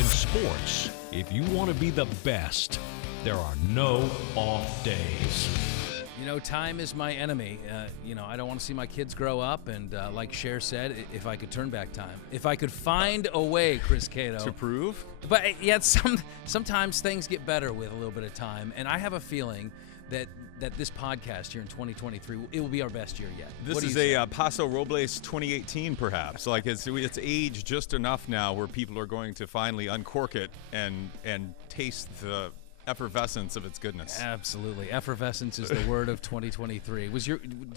In sports, if you want to be the best, there are no off days. You know, time is my enemy. I don't want to see my kids grow up. And like Cher said, if I could turn back time. If I could find a way, Chris Cato. To prove? But yet sometimes things get better with a little bit of time. And I have a feeling that this podcast here in 2023, it will be our best year yet. This is a Paso Robles 2018, perhaps. Like it's aged just enough now where people are going to finally uncork it and taste the effervescence of its goodness. Absolutely. Effervescence is the word of 2023. Did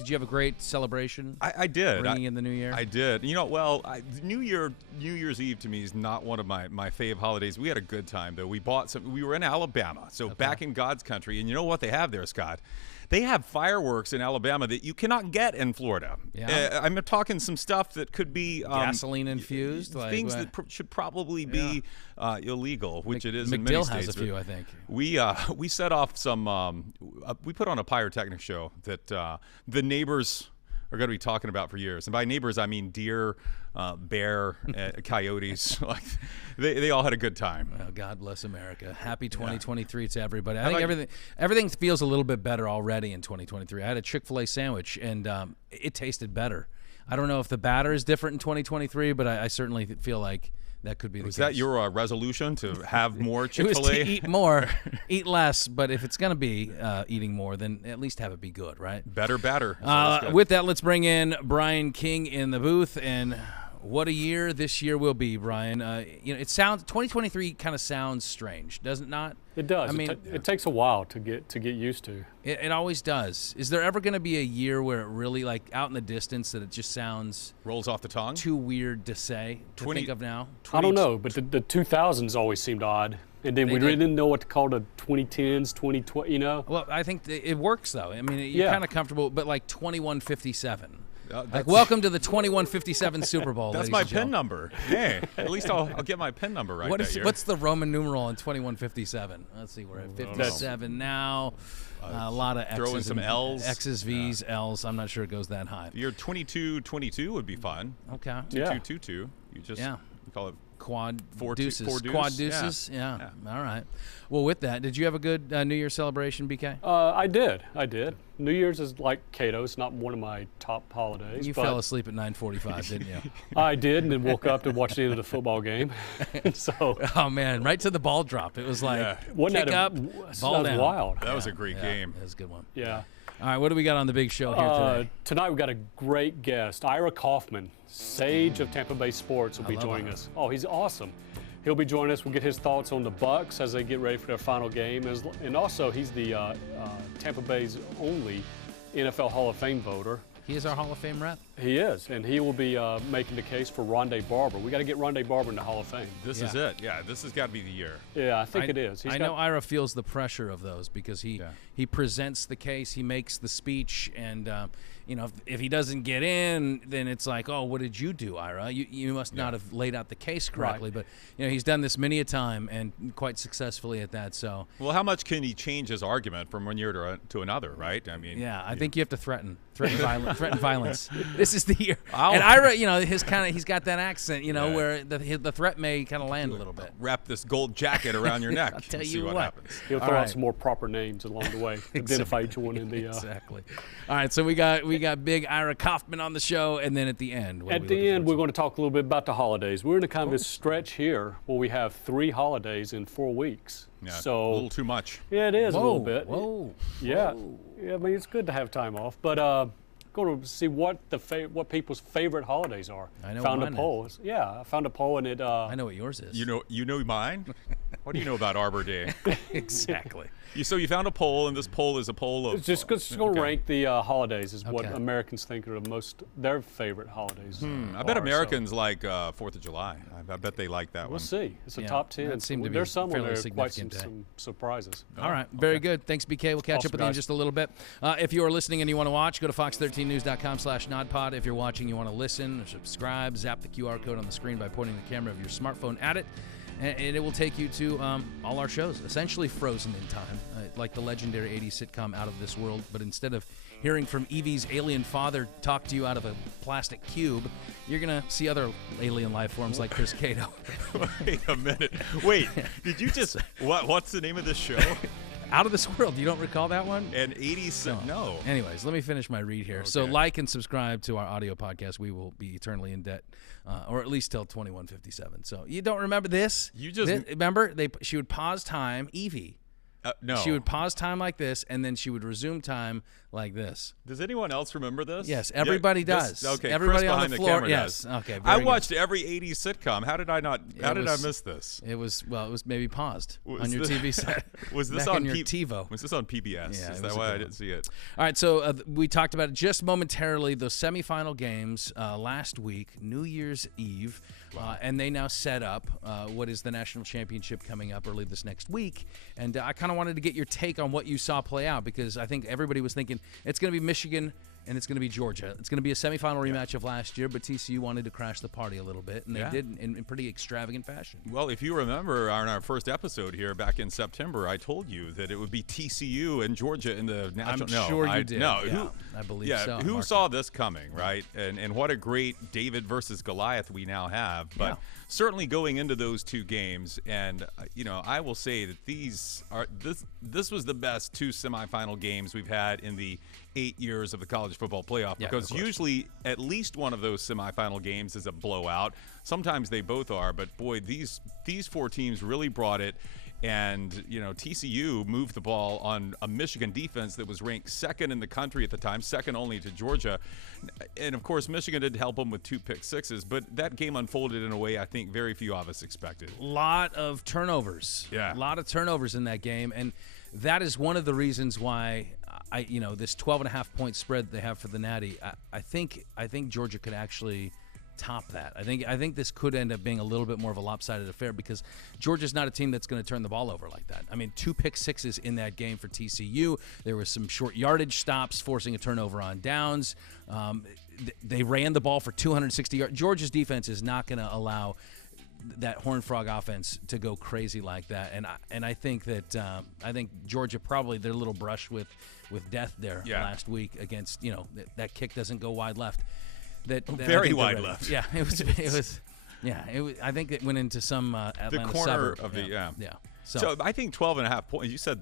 you have a great celebration? I did. Bringing in the new year? I did. You know, New Year's Eve to me is not one of my fave holidays. We had a good time, though. We were in Alabama, so back in God's country. And you know what they have there, Scott? They have fireworks in Alabama that you cannot get in Florida. Yeah. I'm talking some stuff that could be gasoline infused, things that should probably be illegal, which it is in many states. McDill has a few, I think. We set off some. We put on a pyrotechnic show that the neighbors are going to be talking about for years. And by neighbors, I mean deer, bear, coyotes. Like they all had a good time. Well, God bless America. Happy 2023 to everybody. I think everything feels a little bit better already in 2023. I had a Chick-fil-A sandwich, and it tasted better. I don't know if the batter is different in 2023, but I certainly feel like that could be the case. Was that your resolution to have more Chick-fil-A? It was to eat more, eat less, but if it's going to be eating more, then at least have it be good, right? Better, batter. With that, let's bring in Brian King in the booth, and what a year this year will be, Brian. 2023 kind of sounds strange, does it not? It does. I mean, it takes a while to get used to. It always does. Is there ever going to be a year where it really, like, out in the distance, that it just sounds rolls off the tongue? Too weird to say, to think of now? I don't know, but the 2000s always seemed odd. And then we really didn't know what to call the 2010s, 2012, you know? Well, I think it works, though. I mean, you're kind of comfortable, but like 2157. Like, welcome to the 2157 Super Bowl. That's my PIN number. Hey, at least I'll get my PIN number right that year. What's the Roman numeral in 2157? Let's see, we're at 57 now. A lot of X's. Throw in some L's. X's, V's, L's. I'm not sure it goes that high. The year 2222 would be fun. Okay. 2222. You just you call it quad four deuces. Four deuce. Quad deuces. Yeah. All right. Well, with that, did you have a good New Year's celebration, BK? I did. New Year's is like Cato. It's not one of my top holidays. You fell asleep at 9:45, didn't you? I did, and then woke up to watch the end of the football game. So. Oh man, right to the ball drop. It was like kick up, ball down. Wild. That was a great game. That was a good one. Yeah. All right, what do we got on the big show here today? Tonight we've got a great guest. Ira Kaufman, sage of Tampa Bay sports, will be joining us. Oh, he's awesome. He'll be joining us. We'll get his thoughts on the Bucs as they get ready for their final game. And also, he's the Tampa Bay's only NFL Hall of Fame voter. He is our Hall of Fame rep? He is, and he will be making the case for Rondé Barber. We got to get Rondé Barber in the Hall of Fame. This is it. Yeah, this has got to be the year. Yeah, I think it is. I know Ira feels the pressure of those because he presents the case, he makes the speech, and if he doesn't get in, then it's like, oh, what did you do, Ira? You must not have laid out the case correctly. Right. But he's done this many a time and quite successfully at that. So well, how much can he change his argument from one year to another, right? I mean, I think you have to threaten violence. This is the year. And Ira, he's got that accent, where the threat may kind of land a little bit. Wrap this gold jacket around your neck. I'll tell and you see what happens. He'll throw out some more proper names along the way. Identify each one in the. Exactly. All right, so we got big Ira Kaufman on the show, and then at the end. At the end, we're going to talk a little bit about the holidays. We're in a kind of a stretch here where we have 3 holidays in 4 weeks. Yeah, so a little too much. Yeah, it is a little bit. Whoa. Yeah. I mean, it's good to have time off, but going to see what people's favorite holidays are. I know. Found a poll. Yeah, I found a poll, and it. I know what yours is. You know mine. What do you know about Arbor Day? Exactly. So you found a poll, and this poll is a poll of. It's just going to rank the holidays as what Americans think are their favorite holidays. I bet Americans like 4th of July. I bet they like that one. We'll see. It's a top 10. There's some on there quite some surprises. All right, very good. Thanks, BK. We'll catch up with you in just a little bit. If you are listening and you want to watch, go to fox13news.com/nodpod. If you're watching, you want to listen or subscribe, zap the QR code on the screen by pointing the camera of your smartphone at it. and it will take you to all our shows, essentially frozen in time, like the legendary 80s sitcom Out of This World, but instead of hearing from Evie's alien father talk to you out of a plastic cube, you're going to see other alien life forms like Chris Cato. Wait a minute. Wait, did you just, what's the name of this show? Out of This World. You don't recall that one? And 80s, no. Anyways, let me finish my read here. Okay. So like and subscribe to our audio podcast. We will be eternally in debt, or at least till 2157. So you don't remember this? Remember? She would pause time, Evie. No. She would pause time like this, and then she would resume time like this. Does anyone else remember this? Yes, everybody does. Okay, everybody Chris on the floor. Yes. Does. Okay. I watched every 80s sitcom. How did I miss this? It was maybe paused on your TV set. Was this back on your TiVo? Was this on PBS? Yeah, Is that why I didn't see it? All right, so we talked about it just momentarily. The semifinal games last week, New Year's Eve. And they now set up what is the national championship coming up early this next week. And I kind of wanted to get your take on what you saw play out, because I think everybody was thinking it's going to be Michigan and it's going to be Georgia. It's going to be a semifinal rematch of last year, but TCU wanted to crash the party a little bit, and they did in pretty extravagant fashion. Well, if you remember on our first episode here back in September, I told you that it would be TCU and Georgia in the national. I'm sure you did. No, yeah, I believe so. Who saw this coming, right? And what a great David versus Goliath we now have. But certainly going into those two games, and I will say that this was the best two semifinal games we've had in the 8 years of the college football playoff, because usually at least one of those semifinal games is a blowout. Sometimes they both are, but boy, these four teams really brought it. And TCU moved the ball on a Michigan defense that was ranked second in the country at the time, second only to Georgia. And of course, Michigan did help them with 2 pick sixes, but that game unfolded in a way I think very few of us expected. Lot of turnovers. Yeah, a lot of turnovers in that game, and that is one of the reasons why this 12.5 point spread they have for the Natty. I think Georgia could actually top that. I think this could end up being a little bit more of a lopsided affair, because Georgia's not a team that's going to turn the ball over like that. I mean, 2 pick sixes in that game for TCU. There was some short yardage stops forcing a turnover on downs. They ran the ball for 260 yards. Georgia's defense is not going to allow that Horned Frog offense to go crazy like that, and I think that Georgia probably their little brush with death there last week against that kick doesn't go wide left. That very wide left. Yeah, it was. Yeah, it was. I think it went into some Atlanta the corner suburb. of the yeah. So I think 12.5 points. You said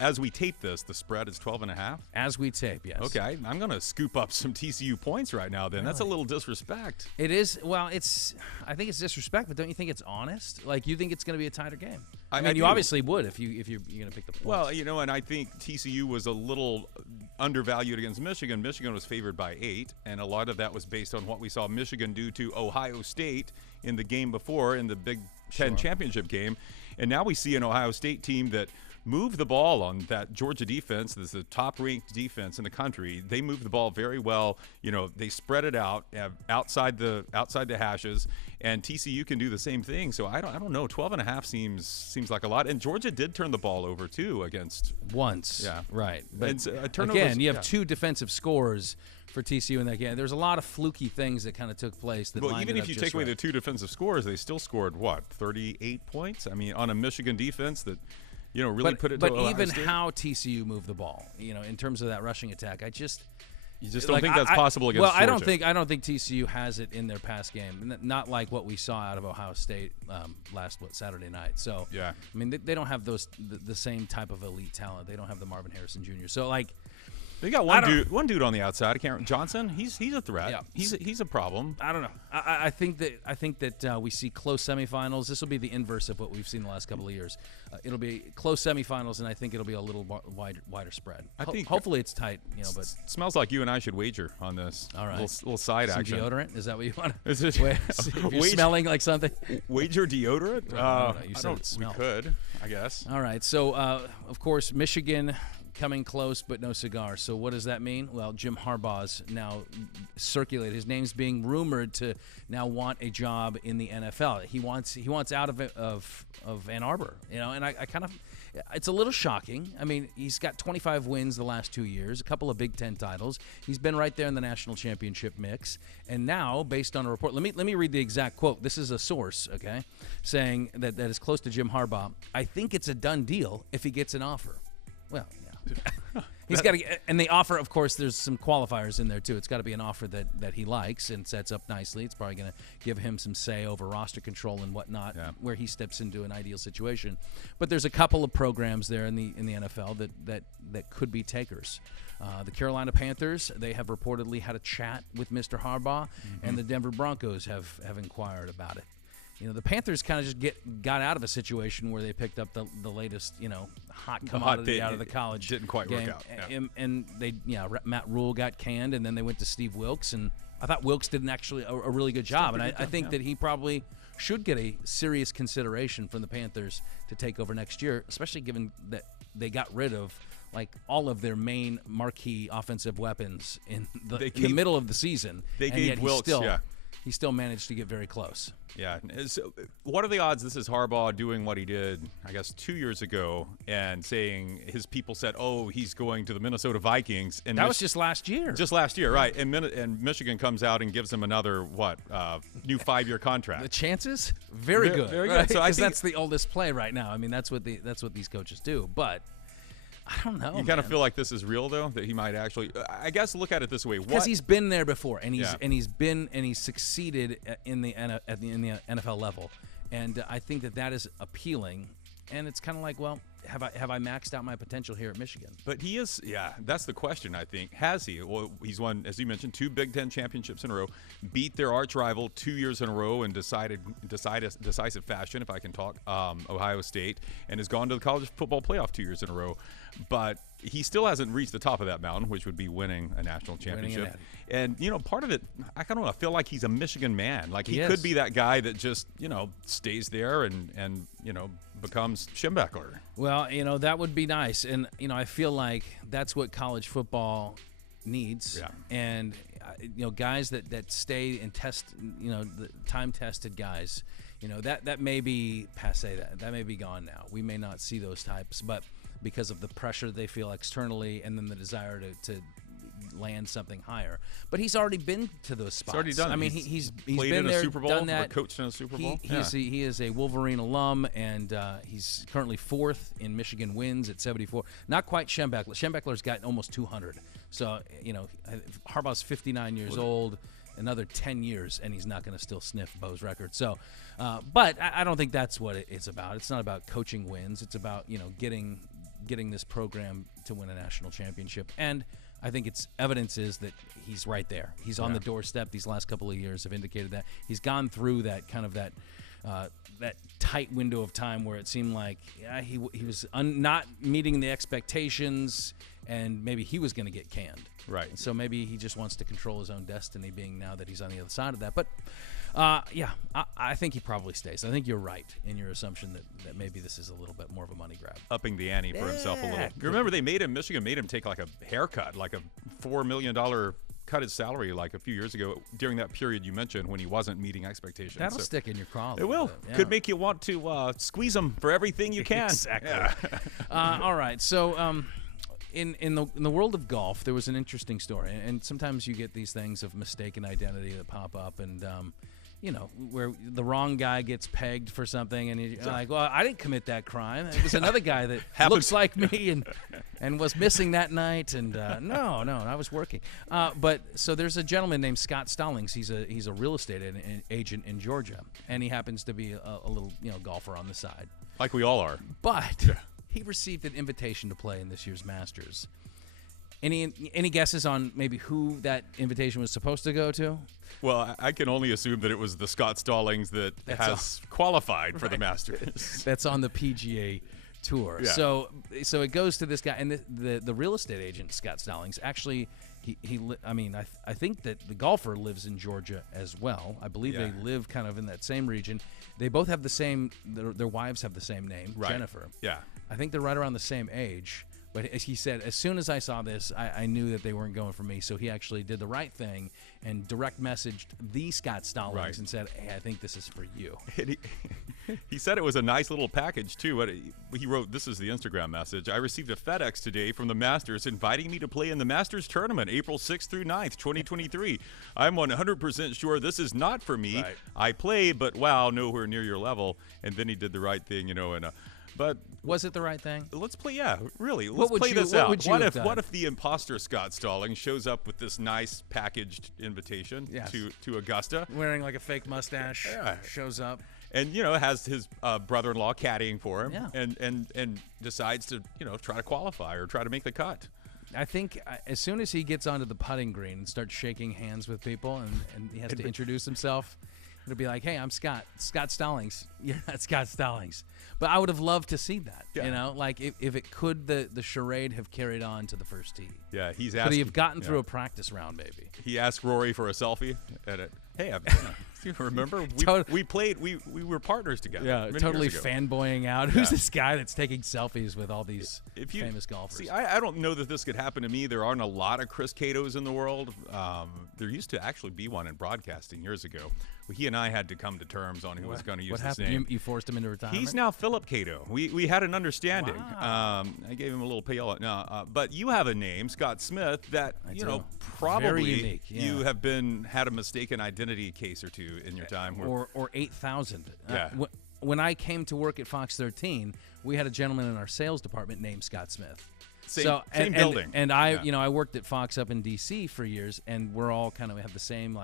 as we tape this, the spread is 12.5. As we tape, yes. Okay, I'm going to scoop up some TCU points right now. Then that's a little disrespect. It is. Well, I think it's disrespect, but don't you think it's honest? Like, you think it's going to be a tighter game? I mean, you obviously would if you're going to pick the points. Well, and I think TCU was a little undervalued against Michigan. Michigan was favored by 8, and a lot of that was based on what we saw Michigan do to Ohio State in the game before, in the Big Ten championship game. And now we see an Ohio State team that moved the ball on that Georgia defense. This is the top-ranked defense in the country. They moved the ball very well. They spread it out outside the hashes, and TCU can do the same thing. So I don't know. 12.5 seems like a lot. And Georgia did turn the ball over too against once. Yeah, right. But turnovers, again, you have 2 defensive scores for TCU in that game. There's a lot of fluky things that kind of took place. Well, even if you take away the 2 defensive scores, they still scored 38 points. I mean, on a Michigan defense that really put it. But even how TCU moved the ball, in terms of that rushing attack, you just don't think that's possible against Georgia. I don't think TCU has it in their past game, not like what we saw out of Ohio State last Saturday night. So yeah, I mean they don't have the same type of elite talent. They don't have the Marvin Harrison Jr. So they got one dude on the outside. I can't remember. Johnson. He's a threat. Yeah. He's a problem. I don't know. I think that we see close semifinals. This will be the inverse of what we've seen the last couple of years. It'll be close semifinals, and I think it'll be a little wider spread. I think hopefully it's tight. But smells like you and I should wager on this. All right. Little side some action. Deodorant? Is that what you want? Is it? If you're smelling like something. Wager deodorant? You said it we could, I guess. All right. So of course Michigan coming close but no cigar. So what does that mean? Well, Jim Harbaugh's now circulated. His name's being rumored to now want a job in the NFL. He wants out of Ann Arbor, and I kind of, it's a little shocking. I mean, he's got 25 wins the last 2 years, a couple of Big Ten titles. He's been right there in the national championship mix. And now, based on a report, let me read the exact quote. This is a source, okay, saying that is close to Jim Harbaugh. I think it's a done deal if he gets an offer. Well, yeah. He's got to, and the offer, of course, there's some qualifiers in there too. It's got to be an offer that he likes and sets up nicely. It's probably going to give him some say over roster control and whatnot, where he steps into an ideal situation. But there's a couple of programs there in the NFL that could be takers. The Carolina Panthers, they have reportedly had a chat with Mr. Harbaugh, and the Denver Broncos have inquired about it. The Panthers kind of just got out of a situation where they picked up the latest, hot commodity out of the college. Didn't quite game. work out. Yeah. And they, Matt Rule got canned, and then they went to Steve Wilkes, and I thought Wilkes did a really good job, and I think that he probably should get a serious consideration from the Panthers to take over next year, especially given that they got rid of all of their main marquee offensive weapons in the middle of the season. They gave Wilkes, he still managed to get very close. Yeah. So what are the odds this is Harbaugh doing what he did, I guess, 2 years ago and saying his people said, oh, he's going to the Minnesota Vikings. And that was just last year. Just last year, right. And Michigan comes out and gives him another, new 5-year contract. The chances? Very good. Very good. Right? So I think that's the oldest play right now. I mean, that's what these coaches do. But I don't know. You kind of feel like this is real, though, that he might actually. I guess look at it this way: because he's been there before, and he's succeeded in the NFL level, and I think that is appealing. And it's kind of like, well, have I maxed out my potential here at Michigan? But he is, that's the question, I think. Has he? Well, he's won, as you mentioned, 2 Big Ten championships in a row, beat their arch rival 2 years in a row in decisive fashion, if I can talk, Ohio State, and has gone to the college football playoff 2 years in a row. But he still hasn't reached the top of that mountain, which would be winning a national championship. And, part of it, I don't know, I feel like he's a Michigan man. Like he could be that guy that just, stays there and becomes Schembechler. Well, that would be nice. And, I feel like that's what college football needs. Yeah. And, guys that stay and test, the time-tested guys, that may be passé. That may be gone now. We may not see those types, but because of the pressure they feel externally and then the desire to land something higher. But he's already been to those spots. He's already done it. I mean, he's played been in there, a Super Bowl, done that. Or coached in a Super Bowl. He is a Wolverine alum, and he's currently 4th in Michigan wins at 74. Not quite Schembechler. Schembechler's got almost 200. So, Harbaugh's 59 years old. Another 10 years, and he's not going to still sniff Bo's record. So, but I don't think that's what it's about. It's not about coaching wins. It's about, getting this program to win a national championship. And I think evidence is that he's right there. He's on the doorstep. These last couple of years have indicated that. He's gone through that kind of that tight window of time where it seemed like he was not meeting the expectations, and maybe he was going to get canned. Right. And so maybe he just wants to control his own destiny, being now that he's on the other side of that. But I think he probably stays. I think you're right in your assumption that maybe this is a little bit more of a money grab. Upping the ante for himself a little. You remember Michigan made him take like a haircut, like a $4 million cut his salary like a few years ago during that period you mentioned when he wasn't meeting expectations. That'll stick in your craw. It will. Yeah. Could make you want to squeeze him for everything you can. Exactly. Yeah. All right. So in the world of golf, there was an interesting story, and sometimes you get these things of mistaken identity that pop up, and where the wrong guy gets pegged for something, and you're like, well, I didn't commit that crime. It was another guy that looks like me and was missing that night, and no, I was working. But so there's a gentleman named Scott Stallings. He's a real estate agent in Georgia, and he happens to be a little golfer on the side, like we all are. But he received an invitation to play in this year's Masters. Any guesses on maybe who that invitation was supposed to go to? Well, I can only assume that it was the Scott Stallings that has qualified for the Masters. That's on the PGA Tour. Yeah. So it goes to this guy, and the real estate agent Scott Stallings actually. I think that the golfer lives in Georgia as well. I believe they live kind of in that same region. They both have the same. Their wives have the same name, right. Jennifer. Yeah. I think they're right around the same age. But he said, as soon as I saw this, I knew that they weren't going for me. So he actually did the right thing and direct messaged the Scott Stallings and said, hey, I think this is for you. He said it was a nice little package, too. He wrote, this is the Instagram message. I received a FedEx today from the Masters inviting me to play in the Masters tournament, April 6th through 9th, 2023. I'm 100% sure this is not for me. Right. I play, but wow, nowhere near your level. And then he did the right thing, but was it the right thing? let's play. Yeah, really. What Let's would play you- this what out. would you What have if done? the imposter Scott Stallings shows up with this nice packaged invitation Yes. to Augusta, Wearing like a fake mustache, Yeah. shows up. and has his brother-in-law caddying for him, Yeah. and decides to try to qualify or try to make the cut. I think as soon as he gets onto the putting green and starts shaking hands with people and he has to introduce himself, it'll be like, hey, I'm Scott Stallings. You're not Scott Stallings. But I would have loved to see that, Yeah. like if it could, the charade have carried on to the first tee. Yeah, he's Could asking. he have gotten through a practice round, maybe? He asked Rory for a selfie at it. Hey, do you remember we played? We were partners together. Yeah, many totally years ago. fanboying out. Who's this guy that's taking selfies with all these If you- famous golfers? See, I don't know that this could happen to me. There aren't a lot of Chris Catos in the world. There used to actually be one in broadcasting years ago. He and I had to come to terms on who was going to use what his happened? name. You forced him into retirement? He's now Philip Cato. We had an understanding. Wow. I gave him a little payout. No, but you have a name, Scott Smith, that I do. probably Very unique, yeah. you have had a mistaken identity case or two in your time. or 8,000. Yeah. When I came to work at Fox 13, we had a gentleman in our sales department named Scott Smith. Same and building. And I, Yeah. I worked at Fox up in D.C. for years, and we're all kind of have the same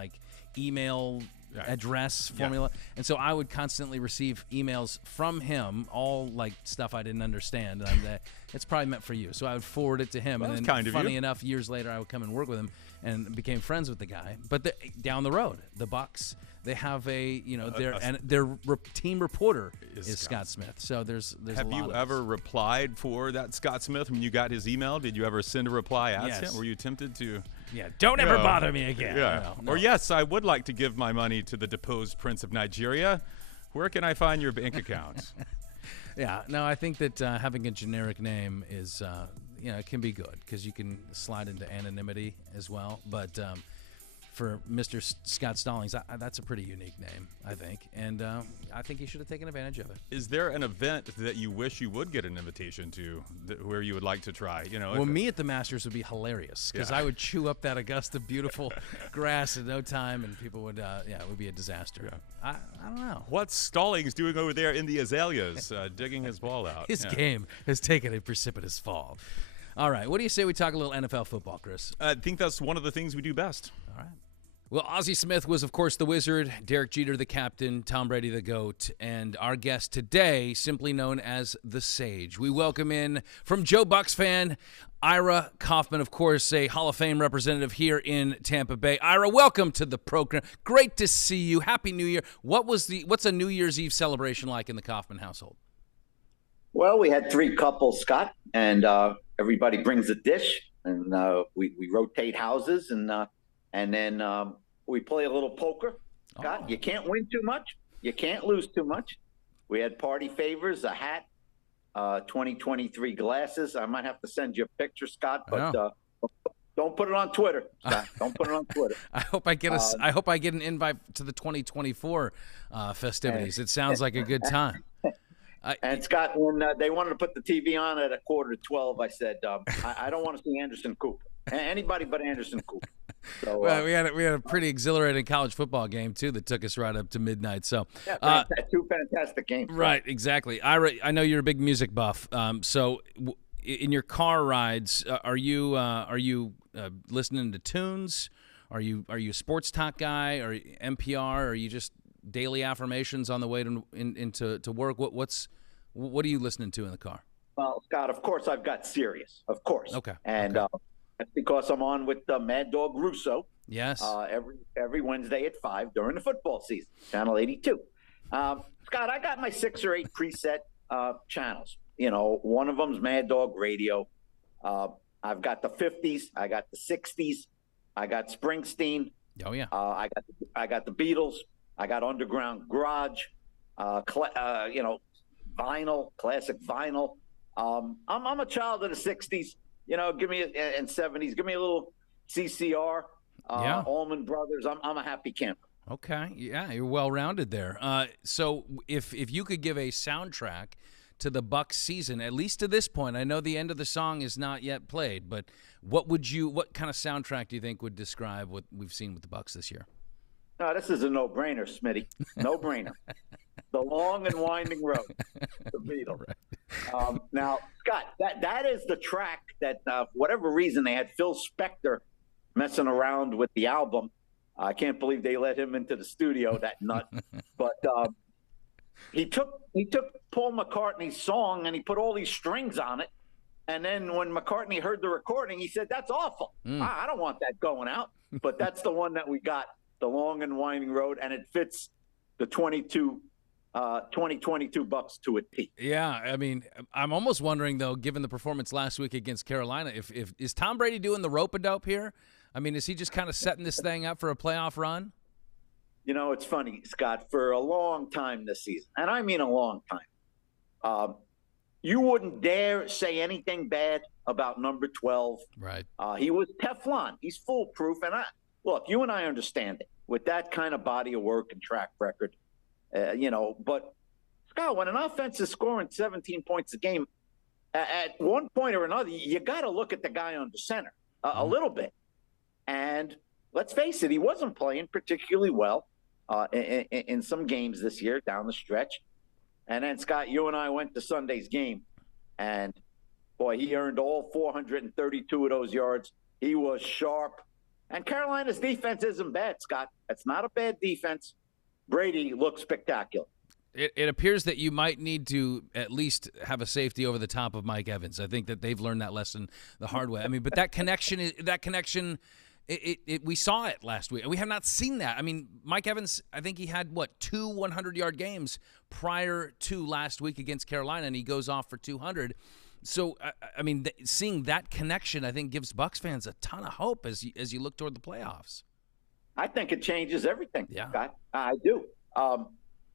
email address formula. And so I would constantly receive emails from him, all stuff I didn't understand. And I'm like, it's probably meant for you. So I would forward it to him. Well, and that's then kind of funny you. enough, years later, I would come and work with him and became friends with the guy. But down the road, the Bucks, they have their team reporter is Scott Smith. So there's a Have lot you of ever this. replied for that Scott Smith when you got his email? Did you ever send a reply at Yes. him? Were you tempted to? Yeah, don't ever bother me again. Yeah. No. Or yes, I would like to give my money to the deposed Prince of Nigeria. Where can I find your bank account? Yeah, no, I think that having a generic name is, it can be good because you can slide into anonymity as well. But for Mr. Scott Stallings, that's a pretty unique name, I think. And I think he should have taken advantage of it. Is there an event that you wish you would get an invitation to where you would like to try? Well, me at the Masters would be hilarious because I would chew up that Augusta beautiful grass in no time, and people would, it would be a disaster. Yeah. I don't know. What's Stallings doing over there in the azaleas, digging his ball out? His Yeah. game has taken a precipitous fall. All right, what do you say we talk a little NFL football, Chris? I think that's one of the things we do best. All right. Well, Ozzie Smith was, of course, the wizard, Derek Jeter, the captain, Tom Brady, the GOAT, and our guest today, simply known as the Sage. We welcome in, from Joe Bucks fan, Ira Kaufman, of course, a Hall of Fame representative here in Tampa Bay. Ira, welcome to the program. Great to see you. Happy New Year. What's a New Year's Eve celebration like in the Kaufman household? Well, we had 3 couples, Scott, and everybody brings a dish, and we rotate houses, and then we play a little poker. Scott, you can't win too much. You can't lose too much. We had party favors, a hat, 2023 glasses. I might have to send you a picture, Scott, but don't put it on Twitter, Scott. Don't put it on Twitter. I hope I get an invite to the 2024 festivities. It sounds like a good time. And Scott, when they wanted to put the TV on at 11:45, I said, I don't want to see Anderson Cooper. Anybody but Anderson Cooper. So, well, we had a pretty exhilarating college football game too that took us right up to midnight. So, 2 fantastic games. Right, exactly. Ira, I know you're a big music buff. So, in your car rides, are you listening to tunes? Are you a sports talk guy? Or NPR? Or are you just daily affirmations on the way into work? What are you listening to in the car? Well, Scott, of course I've got Sirius, of course. Okay. And that's because I'm on with Mad Dog Russo. Yes. Every Wednesday at 5 during the football season, Channel 82. Scott, I got my 6 or 8 preset channels. One of them's Mad Dog Radio. I've got the 50s. I got the 60s. I got Springsteen. Oh yeah. I got the Beatles. I got Underground Garage. Vinyl, classic vinyl. I'm a child of the '60s. Give me and '70s. Give me a little CCR, Allman Brothers. I'm a happy camper. Okay, yeah, you're well-rounded there. So if you could give a soundtrack to the Bucs season, at least to this point, I know the end of the song is not yet played, but what kind of soundtrack do you think would describe what we've seen with the Bucs this year? No, this is a no-brainer, Smitty. No-brainer. The Long and Winding Road. The Beatles. Right. Now, Scott, that is the track that, for whatever reason, they had Phil Spector messing around with the album. I can't believe they let him into the studio, that nut. But he took Paul McCartney's song and he put all these strings on it. And then when McCartney heard the recording, he said, "That's awful. I don't want that going out." But that's the one that we got, The Long and Winding Road, and it fits the 2022 Bucs to a T. Yeah, I mean, I'm almost wondering, though, given the performance last week against Carolina, if is Tom Brady doing the rope-a-dope here? I mean, is he just kind of setting this thing up for a playoff run? It's funny, Scott, for a long time this season, and I mean a long time, you wouldn't dare say anything bad about number 12. Right. He was Teflon. He's foolproof. And look, you and I understand it with that kind of body of work and track record, but Scott, when an offense is scoring 17 points a game, at one point or another, you got to look at the guy under center a little bit. And let's face it, he wasn't playing particularly well in some games this year down the stretch. And then, Scott, you and I went to Sunday's game, and, boy, he earned all 432 of those yards. He was sharp. And Carolina's defense isn't bad, Scott. It's not a bad defense. Brady looks spectacular. It appears that you might need to at least have a safety over the top of Mike Evans. I think that they've learned that lesson the hard way. I mean, but that connection, we saw it last week. We have not seen that. I mean, Mike Evans, I think he had, 2 100-yard games prior to last week against Carolina, and he goes off for 200. So, I mean, seeing that connection, I think, gives Bucs fans a ton of hope as you look toward the playoffs. I think it changes everything, yeah. Scott. I do.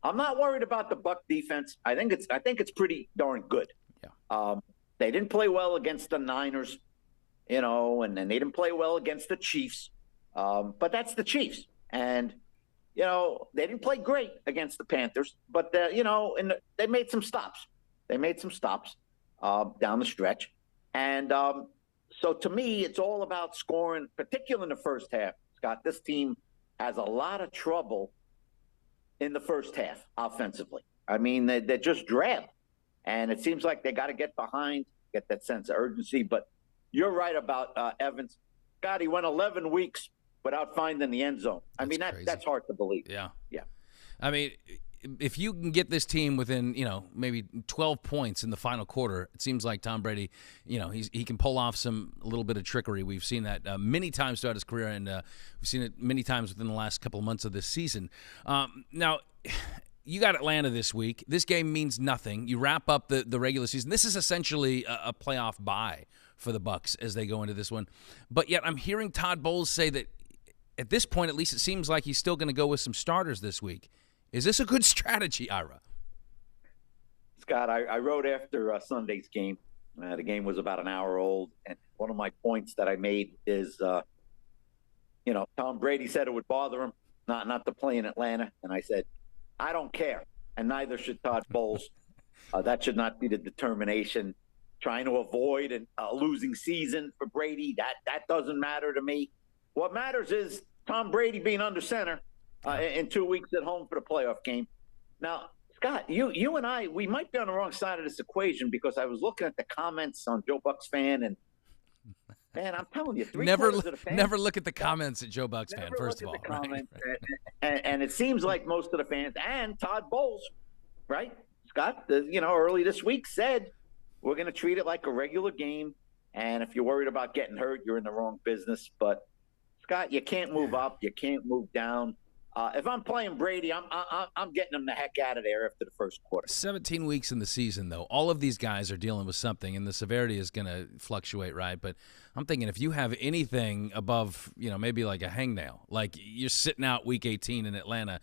I'm not worried about the Buc defense. I think it's pretty darn good. Yeah. They didn't play well against the Niners, and then they didn't play well against the Chiefs. But that's the Chiefs. And, they didn't play great against the Panthers, but, they made some stops. They made some stops down the stretch. And so to me, it's all about scoring, particularly in the first half. Scott, this team has a lot of trouble in the first half offensively. I mean, they're just drab. And it seems like they got to get behind, get that sense of urgency. But you're right about Evans. God, he went 11 weeks without finding the end zone. I mean, that's hard to believe. Yeah. Yeah. I mean, if you can get this team within, maybe 12 points in the final quarter, it seems like Tom Brady, he can pull off a little bit of trickery. We've seen that many times throughout his career, and we've seen it many times within the last couple of months of this season. Now, you got Atlanta this week. This game means nothing. You wrap up the regular season. This is essentially a playoff bye for the Bucs as they go into this one. But yet I'm hearing Todd Bowles say that at this point, at least it seems like he's still going to go with some starters this week. Is this a good strategy, Ira? Scott, I wrote after Sunday's game. The game was about an hour old, and one of my points that I made is, Tom Brady said it would bother him not to play in Atlanta, and I said, I don't care, and neither should Todd Bowles. That should not be the determination. Trying to avoid a losing season for Brady, that doesn't matter to me. What matters is Tom Brady being under center in 2 weeks at home for the playoff game. Now, Scott, you and I, we might be on the wrong side of this equation because I was looking at the comments on Joe Bucks Fan, and man, I'm telling you, never look at the comments at Joe Bucks Fan. First of all, right? And it seems like most of the fans and Todd Bowles, right, Scott, early this week said we're going to treat it like a regular game, and if you're worried about getting hurt, you're in the wrong business. But Scott, you can't move up, you can't move down. If I'm playing Brady, I'm getting him the heck out of there after the first quarter. 17 weeks in the season, though. All of these guys are dealing with something, and the severity is going to fluctuate, right? But I'm thinking if you have anything above, maybe like a hangnail, like you're sitting out week 18 in Atlanta,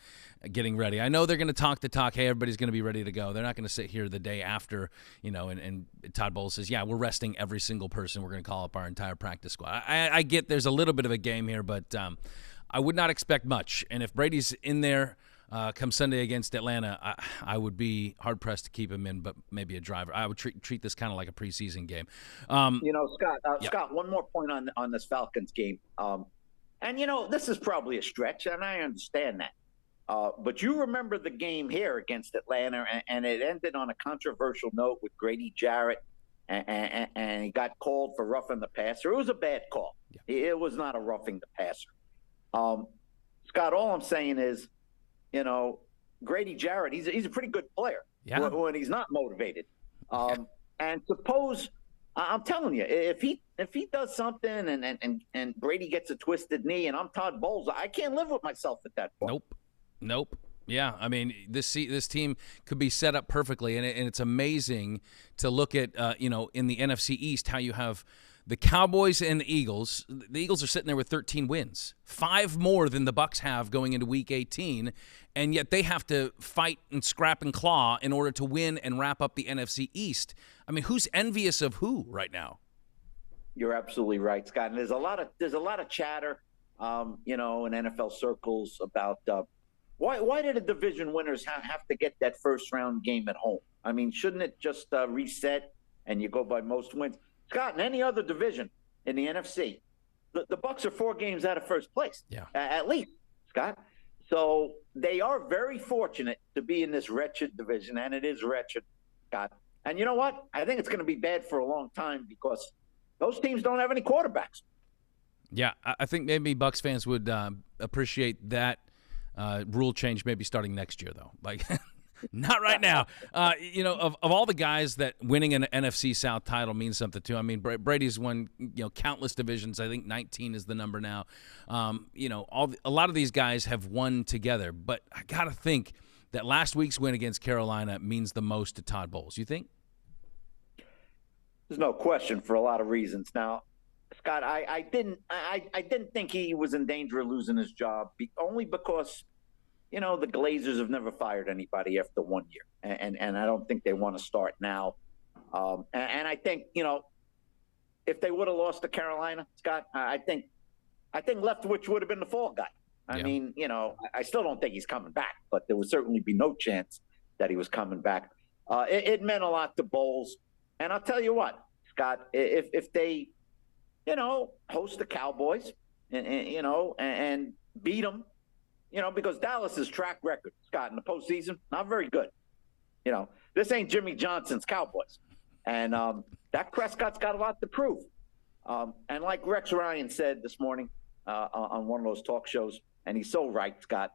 getting ready. I know they're going to talk the talk. Hey, everybody's going to be ready to go. They're not going to sit here the day after, and Todd Bowles says, yeah, we're resting every single person. We're going to call up our entire practice squad. I get there's a little bit of a game here, but I would not expect much. And if Brady's in there come Sunday against Atlanta, I would be hard-pressed to keep him in, but maybe a driver. I would treat this kind of like a preseason game. Scott, yeah. Scott, one more point on this Falcons game. And, this is probably a stretch, and I understand that. But you remember the game here against Atlanta, and it ended on a controversial note with Grady Jarrett, and he got called for roughing the passer. It was a bad call. Yeah. It was not a roughing the passer. Scott, all I'm saying is, Grady Jarrett, he's a pretty good player when he's not motivated. And suppose, I'm telling you, if he does something and Brady gets a twisted knee and I'm Todd Bowles, I can't live with myself at that point. Nope. Yeah, I mean, this team could be set up perfectly, and it's amazing to look at, in the NFC East, how you have the Cowboys and the Eagles. The Eagles are sitting there with 13 wins, 5 more than the Bucs have going into Week 18, and yet they have to fight and scrap and claw in order to win and wrap up the NFC East. I mean, who's envious of who right now? You're absolutely right, Scott. And there's a lot of chatter, in NFL circles about why did the division winners have to get that first round game at home? I mean, shouldn't it just reset and you go by most wins? Scott, in any other division in the NFC, the Bucs are 4 games out of first place, at least, Scott. So they are very fortunate to be in this wretched division, and it is wretched, Scott. And you know what? I think it's going to be bad for a long time because those teams don't have any quarterbacks. Yeah, I think maybe Bucs fans would appreciate that rule change maybe starting next year, though. Like, not right now. Of all the guys that winning an NFC South title means something to. I mean, Brady's won countless divisions. I think 19 is the number now. A lot of these guys have won together, but I got to think that last week's win against Carolina means the most to Todd Bowles. You think? There's no question for a lot of reasons. Now, Scott, I didn't think he was in danger of losing his job only because, the Glazers have never fired anybody after 1 year, and I don't think they want to start now. And I think if they would have lost to Carolina, Scott, I think Leftwich would have been the fall guy. I mean, I still don't think he's coming back, but there would certainly be no chance that he was coming back. It meant a lot to Bowles, and I'll tell you what, Scott, if they host the Cowboys and beat them, because Dallas's track record, Scott, in the postseason, not very good. This ain't Jimmy Johnson's Cowboys. And Dak Prescott's got a lot to prove. And like Rex Ryan said this morning on one of those talk shows, and he's so right, Scott,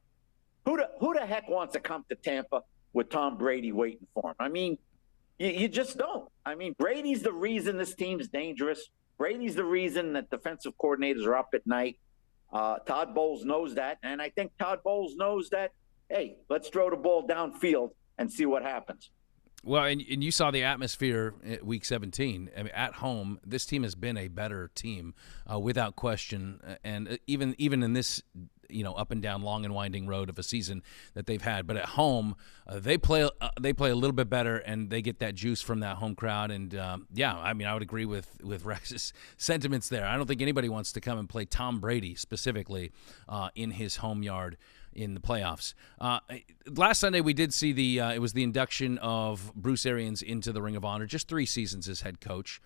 who the heck wants to come to Tampa with Tom Brady waiting for him? I mean, you just don't. I mean, Brady's the reason this team's dangerous. Brady's the reason that defensive coordinators are up at night. Todd Bowles knows that, and I think Todd Bowles knows that, hey, let's throw the ball downfield and see what happens. Well, and you saw the atmosphere at Week 17. I mean, at home, this team has been a better team without question, and even in this up and down, long and winding road of a season that they've had. But at home, they play a little bit better, and they get that juice from that home crowd. And I mean, I would agree with Rex's sentiments there. I don't think anybody wants to come and play Tom Brady specifically in his home yard in the playoffs. Last Sunday we did see it was the induction of Bruce Arians into the Ring of Honor. Just 3 seasons as head coach.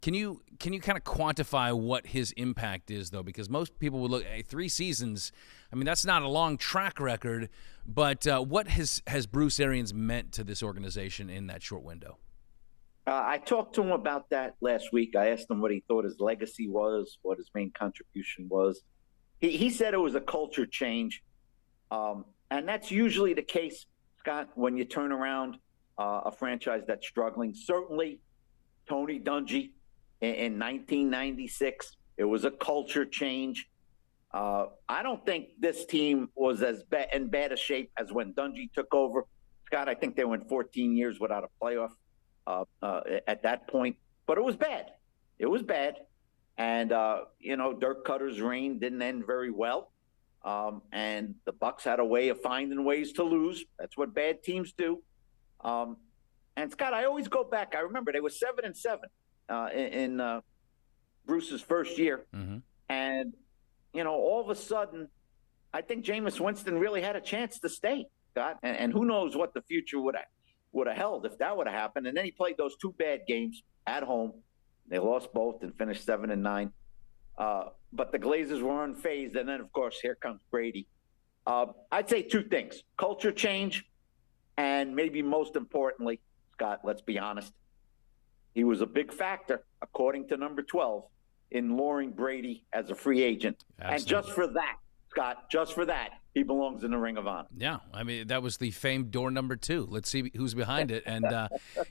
Can you kind of quantify what his impact is, though? Because most people would look at 3 seasons. I mean, that's not a long track record, but what has Bruce Arians meant to this organization in that short window? I talked to him about that last week. I asked him what he thought his legacy was, what his main contribution was. He said it was a culture change. And that's usually the case, Scott, when you turn around a franchise that's struggling. Certainly, Tony Dungy in 1996, it was a culture change. I don't think this team was as in bad a shape as when Dungy took over. Scott, I think they went 14 years without a playoff at that point. But it was bad. It was bad. And, Dirk Cutter's reign didn't end very well. and the Bucs had a way of finding ways to lose. That's what bad teams do. And Scott, I always go back. I remember they were 7-7 in Bruce's first year, and all of a sudden, I think Jameis Winston really had a chance to stay, Scott. And who knows what the future would have held if that would have happened. And then he played those 2 bad games at home. They lost both and finished 7-9. But the Glazers were unfazed. And then, of course, here comes Brady. I'd say 2 things: culture change, and maybe most importantly, Scott, let's be honest, he was a big factor, according to number 12, in luring Brady as a free agent. Absolutely. And just for that, Scott, just for that, he belongs in the Ring of Honor. Yeah, I mean, that was the famed door number 2. Let's see who's behind it. And,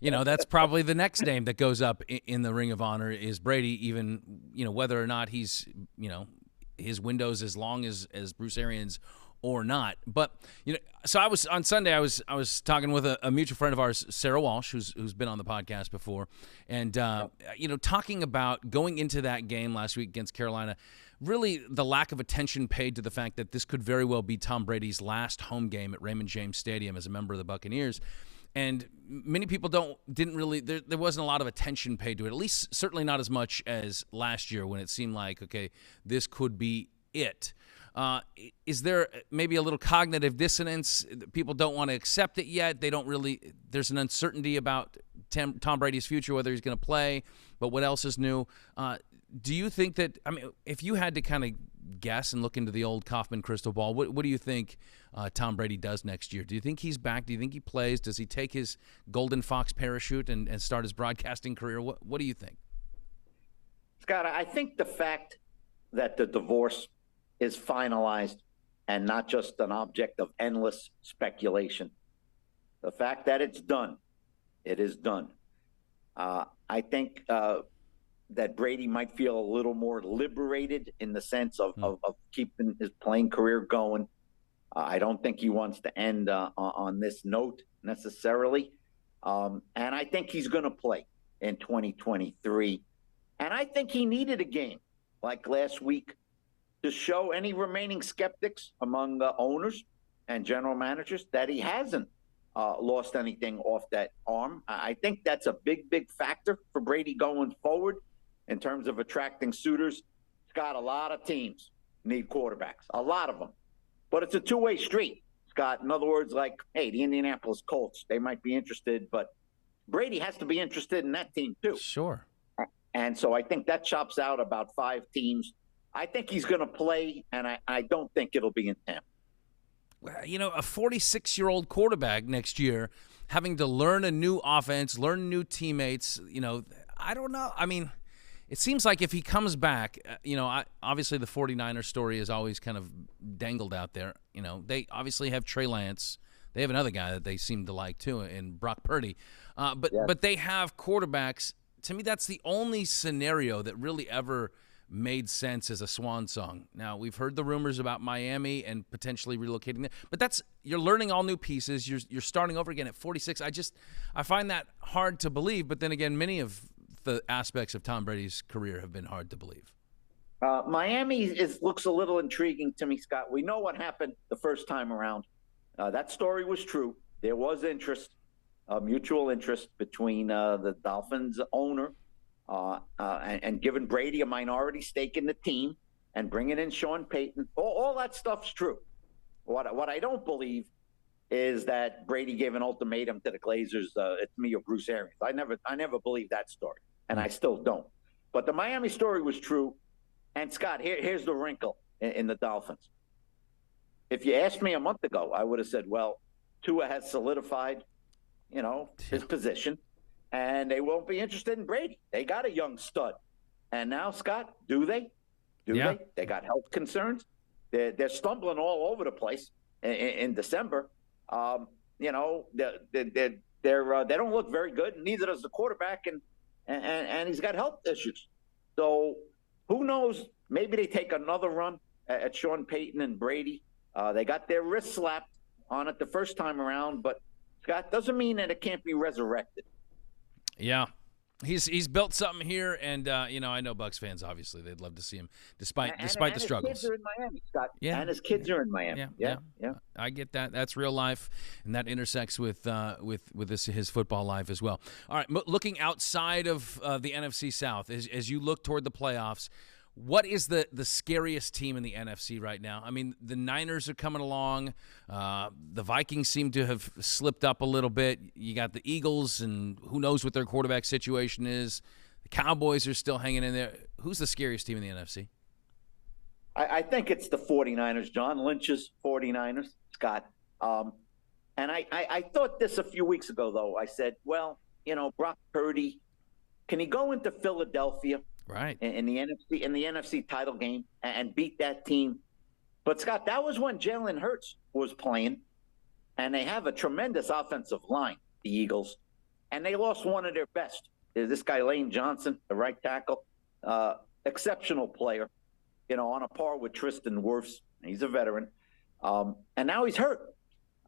that's probably the next name that goes up in the Ring of Honor is Brady, even, whether or not he's, his window's as long as Bruce Arians or not. But, so on Sunday, I was talking with a mutual friend of ours, Sarah Walsh, who's been on the podcast before. And, talking about going into that game last week against Carolina, really the lack of attention paid to the fact that this could very well be Tom Brady's last home game at Raymond James Stadium as a member of the Buccaneers. And many people didn't really, there wasn't a lot of attention paid to it, at least certainly not as much as last year when it seemed like, okay, this could be it. Is there maybe a little cognitive dissonance? People don't want to accept it yet. They don't really, there's an uncertainty about Tom Brady's future, whether he's going to play, but what else is new? Do you think that, if you had to kind of guess and look into the old Kaufman crystal ball, what do you think Tom Brady does next year? Do you think he's back? Do you think he plays? Does he take his Golden Fox parachute and start his broadcasting career? What do you think? Scott, I think the fact that the divorce is finalized and not just an object of endless speculation, the fact that it's done, it is done. I think that Brady might feel a little more liberated in the sense of keeping his playing career going. I don't think he wants to end on this note necessarily. And I think he's going to play in 2023. And I think he needed a game like last week to show any remaining skeptics among owners and general managers that he hasn't lost anything off that arm. I think that's a big, big factor for Brady going forward in terms of attracting suitors. Scott, a lot of teams need quarterbacks, a lot of them. But it's a two-way street, Scott. In other words, like, hey, the Indianapolis Colts, they might be interested, but Brady has to be interested in that team too. Sure. And so I think that chops out about 5 teams. I think he's going to play, and I don't think it'll be in Tampa. A 46-year-old quarterback next year having to learn a new offense, learn new teammates, I don't know. It seems like if he comes back, obviously the 49ers story is always kind of dangled out there. They obviously have Trey Lance. They have another guy that they seem to like, too, in Brock Purdy. But they have quarterbacks. To me, that's the only scenario that really ever made sense as a swan song. Now, we've heard the rumors about Miami and potentially relocating there, but you're learning all new pieces. You're starting over again at 46. I find that hard to believe, but then again, many of the aspects of Tom Brady's career have been hard to believe. Miami looks a little intriguing to me, Scott. We know what happened the first time around. That story was true. There was interest, mutual interest between the Dolphins owner and giving Brady a minority stake in the team and bringing in Sean Payton. All that stuff's true. What I don't believe is that Brady gave an ultimatum to the Glazers, it's me or Bruce Arians. I never believed that story, and I still don't. But the Miami story was true. And, Scott, here's the wrinkle in the Dolphins. If you asked me a month ago, I would have said, well, Tua has solidified, his position, and they won't be interested in Brady. They got a young stud. And now, Scott, do they? They? They got health concerns. They're stumbling all over the place in December. They don't look very good. Neither does the quarterback, and he's got health issues. So who knows? Maybe they take another run at Sean Payton and Brady. They got their wrist slapped on it the first time around, but Scott, doesn't mean that it can't be resurrected. Yeah. He's built something here, and I know Bucs fans obviously they'd love to see him despite the struggles. His kids are in Miami, Scott. Yeah, and his kids are in Miami. Yeah. I get that. That's real life, and that intersects with his football life as well. All right, looking outside of the NFC South, as you look toward the playoffs, what is the scariest team in the NFC right now? I mean, the Niners are coming along. The Vikings seem to have slipped up a little bit. You got the Eagles, and who knows what their quarterback situation is. The Cowboys are still hanging in there. Who's the scariest team in the NFC? I think it's the 49ers, John Lynch's 49ers, Scott. And I thought this a few weeks ago, though. I said, well, Brock Purdy, can he go into Philadelphia? Right. In the NFC title game and beat that team. But, Scott, that was when Jalen Hurts was playing, and they have a tremendous offensive line, the Eagles, and they lost one of their best. This guy, Lane Johnson, the right tackle, exceptional player, on a par with Tristan Wirfs. He's a veteran. And now he's hurt.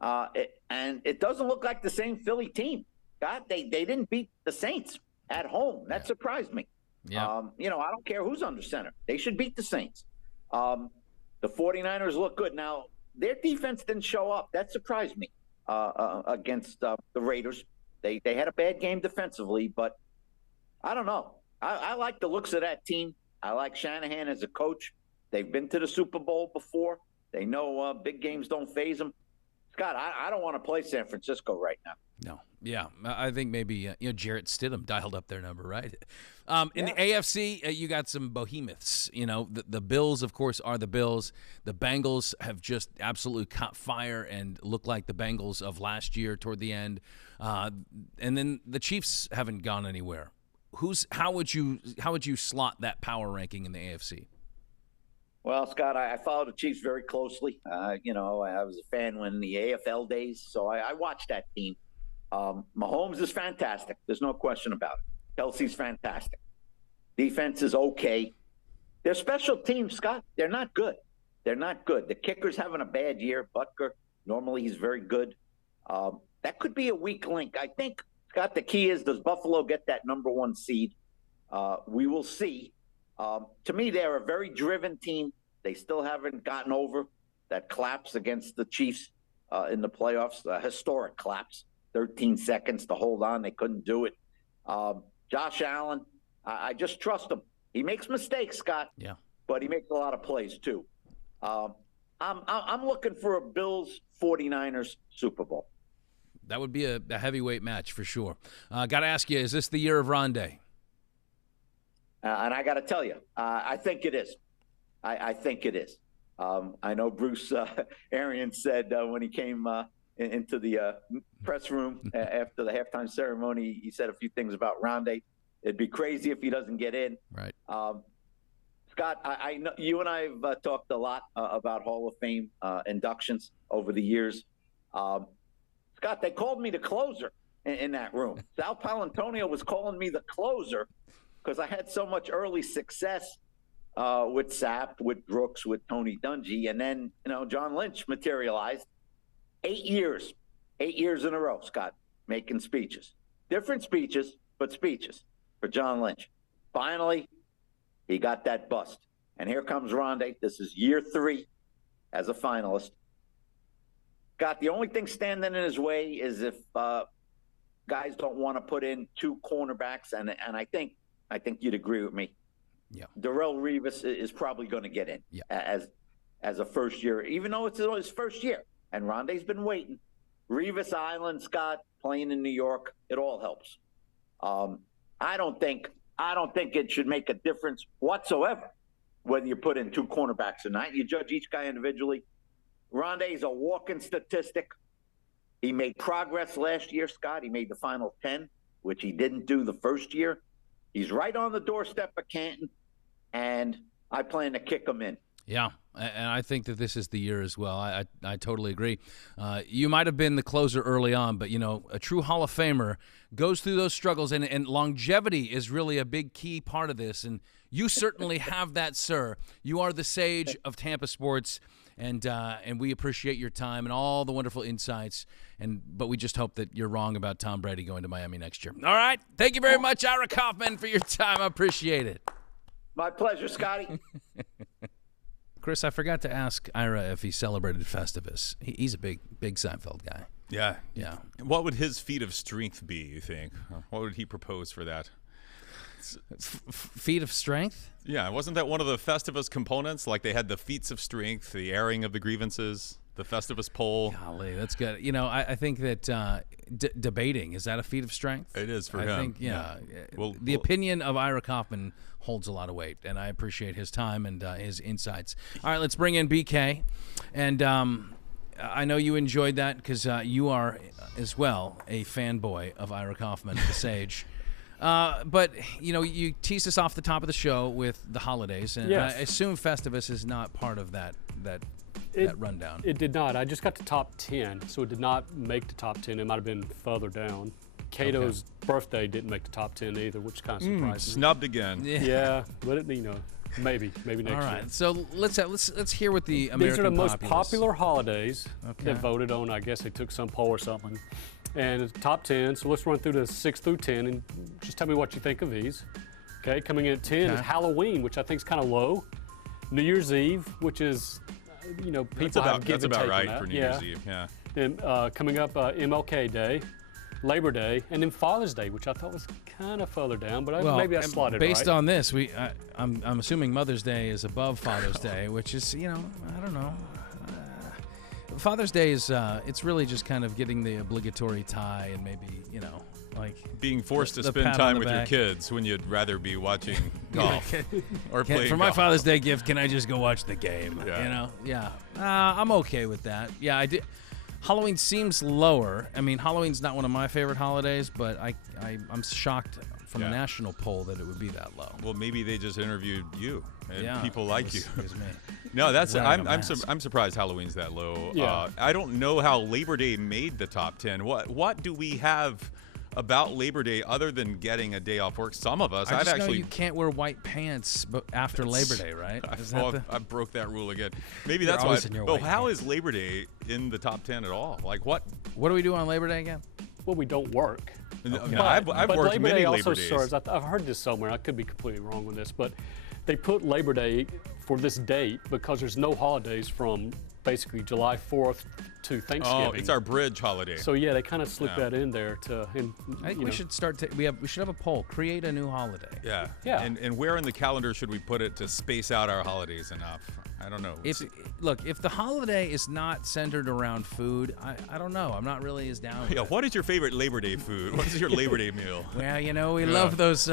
And it doesn't look like the same Philly team. God, they didn't beat the Saints at home. That surprised me. Yeah. I don't care who's under center. They should beat the Saints. The 49ers look good. Now, their defense didn't show up. That surprised me against the Raiders. They had a bad game defensively, but I don't know. I like the looks of that team. I like Shanahan as a coach. They've been to the Super Bowl before. They know big games don't faze them. Scott, I don't want to play San Francisco right now. No. Yeah. I think maybe, Jarrett Stidham dialed up their number, right? In the AFC, you got some behemoths. The Bills, of course, are the Bills. The Bengals have just absolutely caught fire and look like the Bengals of last year toward the end. And then the Chiefs haven't gone anywhere. How would you slot that power ranking in the AFC? Well, Scott, I follow the Chiefs very closely. I was a fan when the AFL days, so I watched that team. Mahomes is fantastic. There's no question about it. Kelsey's fantastic. Defense is okay. Their special teams, Scott, they're not good. They're not good. The kicker's having a bad year. Butker, normally he's very good. That could be a weak link. I think, Scott, the key is, does Buffalo get that number one seed? We will see. To me, they're a very driven team. They still haven't gotten over that collapse against the Chiefs in the playoffs, a historic collapse. 13 seconds to hold on. They couldn't do it. Josh Allen, I just trust him. He makes mistakes, Scott. Yeah. But he makes a lot of plays, too. I'm looking for a Bills 49ers Super Bowl. That would be a heavyweight match for sure. Got to ask you, is this the year of Rondé? And I got to tell you, I think it is. I think it is. I know Bruce Arians said when he came into the press room after the halftime ceremony, he said a few things about Rondé. It'd be crazy if he doesn't get in. Right. Scott, I know you and I have talked a lot about Hall of Fame inductions over the years. Scott, they called me the closer in that room. Sal Palantonio was calling me the closer because I had so much early success with Sapp, with Brooks, with Tony Dungy, and then John Lynch materialized. 8 years in a row, Scott, making speeches. Different speeches, but speeches for John Lynch. Finally, he got that bust. And here comes Rondé. This is year 3 as a finalist. Scott, the only thing standing in his way is if guys don't want to put in 2 cornerbacks, and I think you'd agree with me. Yeah. Darrelle Revis is probably going to get in as a first year, even though it's his first year. And Rondé's been waiting. Revis Island, Scott, playing in New York, it all helps. I don't think it should make a difference whatsoever whether you put in 2 cornerbacks or not. You judge each guy individually. Rondé's a walking statistic. He made progress last year, Scott. He made the final 10, which he didn't do the first year. He's right on the doorstep of Canton, and I plan to kick him in. Yeah, and I think that this is the year as well. I totally agree. You might have been the closer early on, but, a true Hall of Famer goes through those struggles, and longevity is really a big key part of this, and you certainly have that, sir. You are the sage of Tampa sports, And we appreciate your time and all the wonderful insights. But we just hope that you're wrong about Tom Brady going to Miami next year. All right. Thank you very much, Ira Kaufman, for your time. I appreciate it. My pleasure, Scotty. Chris, I forgot to ask Ira if he celebrated Festivus. He's a big Seinfeld guy. Yeah. Yeah. What would his feat of strength be, you think? What would he propose for that? Feat of strength? Yeah, wasn't that one of the Festivus components? Like they had the feats of strength, the airing of the grievances, the Festivus poll. Golly, that's good. You know, I think that debating, is that a feat of strength? It is for him. I think, Well, the opinion of Ira Kaufman holds a lot of weight, and I appreciate his time and his insights. All right, let's bring in BK. And I know you enjoyed that because you are, as well, a fanboy of Ira Kaufman, the sage. But, you know, you teased us off the top of the show with the holidays, and yes. I assume Festivus is not part of that rundown. It did not. I just got to top 10, so it did not make the top 10. It might have been further down. Cato's birthday didn't make the top 10 either, which kind of surprised me. Snubbed again. Yeah, but it, maybe next year. All right, so let's hear what the American These are the most populace. popular holidays Okay. that voted on. I guess they took some poll or something. And it's top 10, so let's run through the 6 through 10 and just tell me what you think of these. Okay, coming in at 10 is Halloween, which I think is kind of low. New Year's Eve, which is, people have give and take on right that. for New Year's Eve, yeah. Then coming up, MLK Day, Labor Day, and then Father's Day, which I thought was kind of further down, but maybe I slotted based right. on this, I'm assuming Mother's Day is above Father's Day, which is, I don't know. Father's Day is it's really just kind of getting the obligatory tie and maybe like being forced to the spend pat on time the with your back. kids when you'd rather be watching golf or playing for my golf. Father's Day gift, can I just go watch the game? Yeah. I'm okay with that. Yeah, I did. Halloween seems lower. I mean, Halloween's not one of my favorite holidays, but I'm shocked from a national poll that it would be that low. Well, maybe they just interviewed you and people like you. It was me. No, that's Wearing a I'm mask. surprised Halloween's that low. Yeah. I don't know how Labor Day made the top 10. What do we have about Labor Day other than getting a day off work? Some of us, I I've just know actually you can't wear white pants after Labor Day, right? I broke that rule again. Maybe You're that's why. always in your Well, white how pants. is Labor Day in the top 10 at all? Like what? What do we do on Labor Day again? Well, we don't work. No, I've but worked Labor many Day Labor also Days. serves. I've heard this somewhere. I could be completely wrong on this, but they put Labor Day for this date because there's no holidays from basically July 4th to Thanksgiving. Oh, it's our bridge holiday. So yeah, they kind of slipped that in there to. And, I think we should start. We should have a poll. Create a new holiday. Yeah. Yeah. And where in the calendar should we put it to space out our holidays enough? I don't know. If the holiday is not centered around food, I don't know. I'm not really as down with it. What is your favorite Labor Day food? What is your Labor Day meal? Well, we love those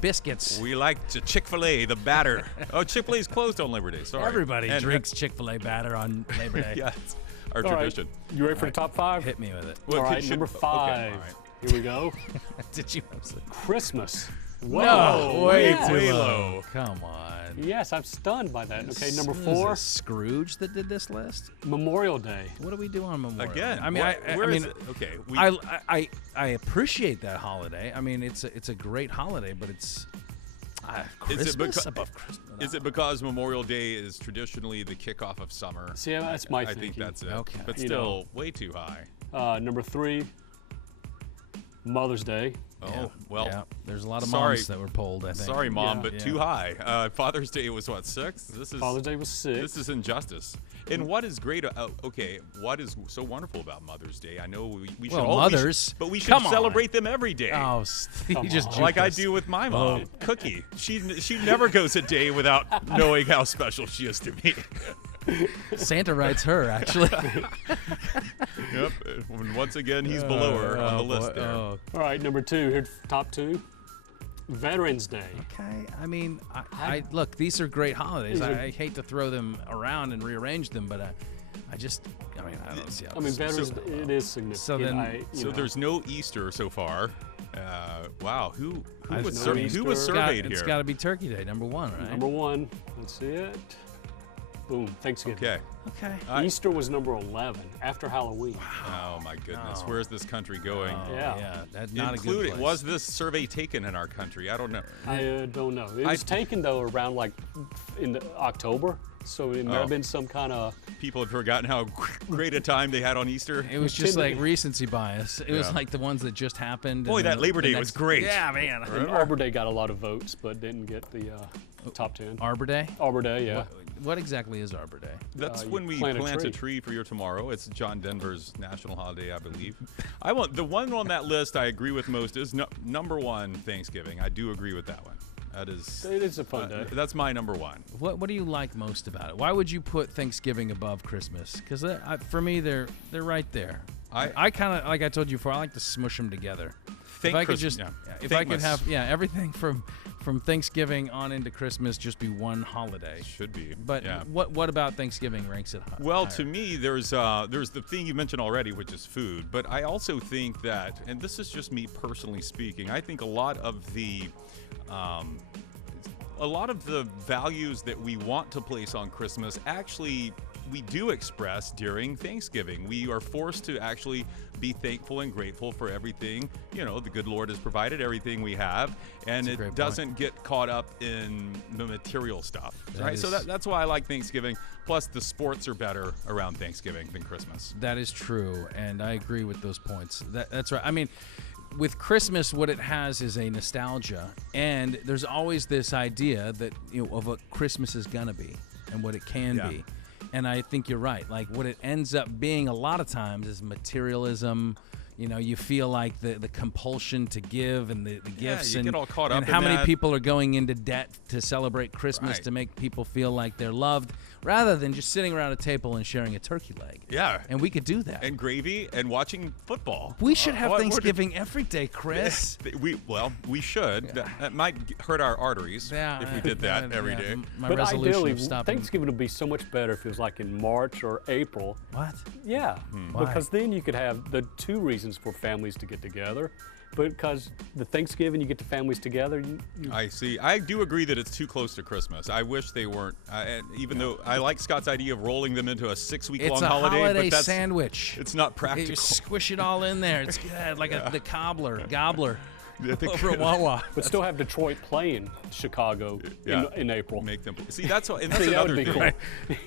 biscuits. We like Chick-fil-A, the batter. Oh, Chick-fil-A's closed on Labor Day. Sorry. Everybody And- drinks Chick-fil-A batter on Labor Day. Yeah, it's our All right, tradition. you ready for the top 5? Hit me with it. Well, All right, should- number 5. Okay, all right. Here we go. Did you have some? Christmas. No, way yeah. too Way low. low. Come on. Yes, I'm stunned by that. Okay, number Is 4, this Scrooge that did this list? Memorial Day. What do we do on Memorial Again, Day? I mean, where is it? Okay. I appreciate that holiday. I mean, it's a great holiday, but it's Christmas above Christmas. Is it because Memorial Day is traditionally the kickoff of summer? See, that's my I thinking. think that's it. Okay. But You still, way too high. Number 3, Mother's Day. Oh, well. Yeah, there's a lot of sorry. moms that were polled, I think. Sorry, Mom, Yeah. but too high. Father's Day was what, 6? This is Father's Day was 6. This is injustice. And what is great? What is so wonderful about Mother's Day? I know we should Well, all mothers, but we should come on. celebrate them every day. Oh, you just Like juked I us. do with my mom, Cookie. She never goes a day without knowing how special she is to me. Santa writes her, actually. Yep. And once again, he's below her on the list there. All right, number 2, here, top 2. Veterans Day. Okay, I mean, I look, these are great holidays. These are- I hate to throw them around and rearrange them, but I don't see how I mean, this- Veterans Day, it is significant. So then- So there's no Easter so far. Wow, who I was, know who was Easter. surveyed It's here? got to be Turkey Day, number 1, right? Number 1, let's see it. Boom, Thanksgiving. Okay. Easter was number 11 after Halloween. Oh my goodness, where's this country going? Yeah. That's not a good place. Was this survey taken in our country? I don't know. I don't know. It was taken though around like in October, so it might have been some kind of. People have forgotten how great a time they had on Easter. It was just like recency bias. It was like the ones that just happened. Boy, that Labor Day was great. Yeah, man. And Arbor Day got a lot of votes, but didn't get the top 10. Arbor Day? Arbor Day, yeah. What exactly is Arbor Day? That's when we plant a tree for your tomorrow. It's John Denver's national holiday, I believe. The one on that list I agree with most is number one, Thanksgiving. I do agree with that one. It is a fun day. That's my number one. What do you like most about it? Why would you put Thanksgiving above Christmas? Because for me, they're right there. I kind of, like I told you before, I like to smush them together. If I could have everything from Thanksgiving on into Christmas just be one holiday. Should be. But what about Thanksgiving ranks it high? Well, to me, there's the thing you mentioned already, which is food. But I also think that, and this is just me personally speaking, I think a lot of the values that we want to place on Christmas actually we do express during Thanksgiving. We are forced to actually be thankful and grateful for everything, the good Lord has provided, everything we have, and it doesn't get caught up in the material stuff, right? So that's why I like Thanksgiving. Plus, the sports are better around Thanksgiving than Christmas. That is true, and I agree with those points. That's right. I mean, with Christmas, what it has is a nostalgia, and there's always this idea that of what Christmas is gonna be and what it can be. And I think you're right. Like what it ends up being a lot of times is materialism. You feel like the compulsion to give and the gifts, you get all caught up and in how many that. people are going into debt to celebrate Christmas to make people feel like they're loved, rather than just sitting around a table and sharing a turkey leg. Yeah. And we could do that. And gravy and watching football. We should have Thanksgiving every day, Chris. We should. That might hurt our arteries if we did that every day. My resolution ideally, of stopping. Thanksgiving would be so much better if it was like in March or April. What? Yeah. Why? Because then you could have the two reasons for families to get together. But because the Thanksgiving, you get the families together. I see. I do agree that it's too close to Christmas. I wish they weren't. Even though I like Scott's idea of rolling them into a 6-week-long holiday. It's a holiday but sandwich. It's not practical. You squish it all in there. It's good, like the gobbler. Over at Wawa. But still have Detroit playing Chicago in April. Make them see. That's another thing. Cool.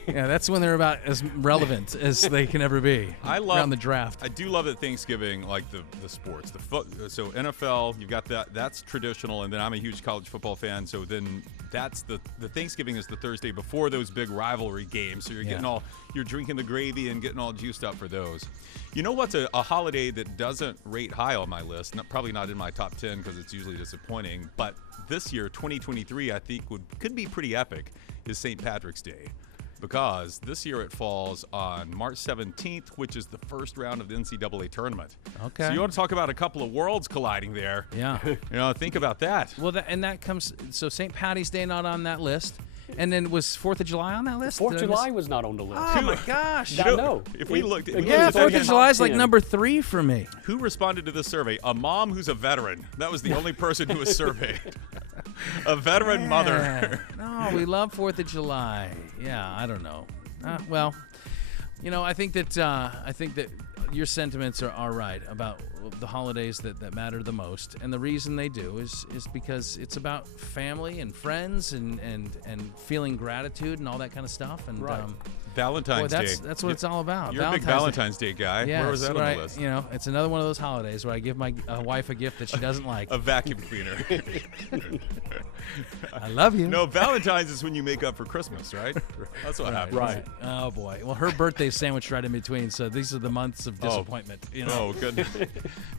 Yeah, that's when they're about as relevant as they can ever be. Around the draft. I do love at Thanksgiving, like the sports, so NFL. You've got that. That's traditional, and then I'm a huge college football fan. So then that's the Thanksgiving is the Thursday before those big rivalry games. So you're getting you're drinking the gravy and getting all juiced up for those. You know what's a holiday that doesn't rate high on my list? Probably not in my top 10 because it's usually disappointing. But this year, 2023, I think could be pretty epic, is St. Patrick's Day. Because this year it falls on March 17th, which is the first round of the NCAA tournament. Okay. So you want to talk about a couple of worlds colliding there. Yeah. Think about that. Well, that comes, so St. Patty's Day not on that list. And then was 4th of July on that list? 4th of July was not on the list. Oh, my gosh. I know. If we looked at 4th of July is like number 3 for me. Who responded to this survey? A mom who's a veteran. That was the only person who was surveyed. A veteran mother. No, we love 4th of July. Yeah, I don't know. I think that your sentiments are right about the holidays that matter the most, and the reason they do is because it's about family and friends and feeling gratitude and all that kind of stuff. And Valentine's Day. That's what it's all about. You're a big Valentine's Day guy. Yeah, where was that on the list? It's another one of those holidays where I give my wife a gift that she doesn't like. A vacuum cleaner. I love you. No, Valentine's is when you make up for Christmas, right? That's what happens. Right. Oh boy. Well, her birthday's sandwiched right in between, so these are the months of disappointment. Oh goodness.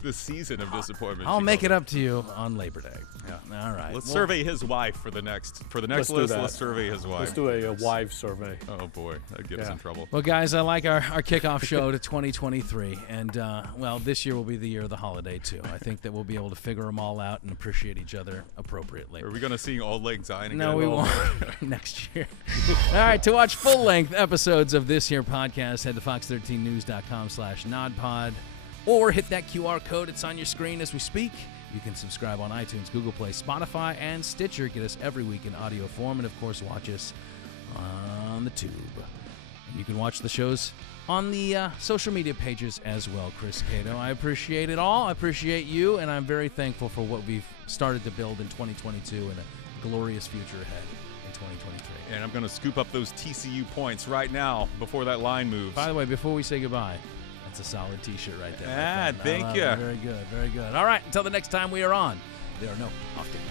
The season of disappointment. I'll make it up to you on Labor Day. Yeah. All right. Let's survey his wife for the next list. Let's survey his wife. Let's do a wife survey. Oh boy, that gets us in trouble. Well, guys, I like our kickoff show to 2023, and this year will be the year of the holiday too. I think that we'll be able to figure them all out and appreciate each other appropriately. Are we going to sing Auld Lang Syne again? No, we won't. Next year. All right. To watch full-length episodes of this here podcast, head to fox13news.com/nodpod, or hit that QR code. It's on your screen as we speak. You can subscribe on iTunes, Google Play, Spotify, and Stitcher. Get us every week in audio form, and of course, watch us on on the tube. And you can watch the shows on the social media pages as well, Chris Cato. I appreciate it all. I appreciate you, and I'm very thankful for what we've started to build in 2022 and a glorious future ahead in 2023. And I'm going to scoop up those TCU points right now before that line moves. By the way, before we say goodbye, that's a solid T-shirt right there. Thank you. Very good, very good. All right, until the next time we are on, there are no off days.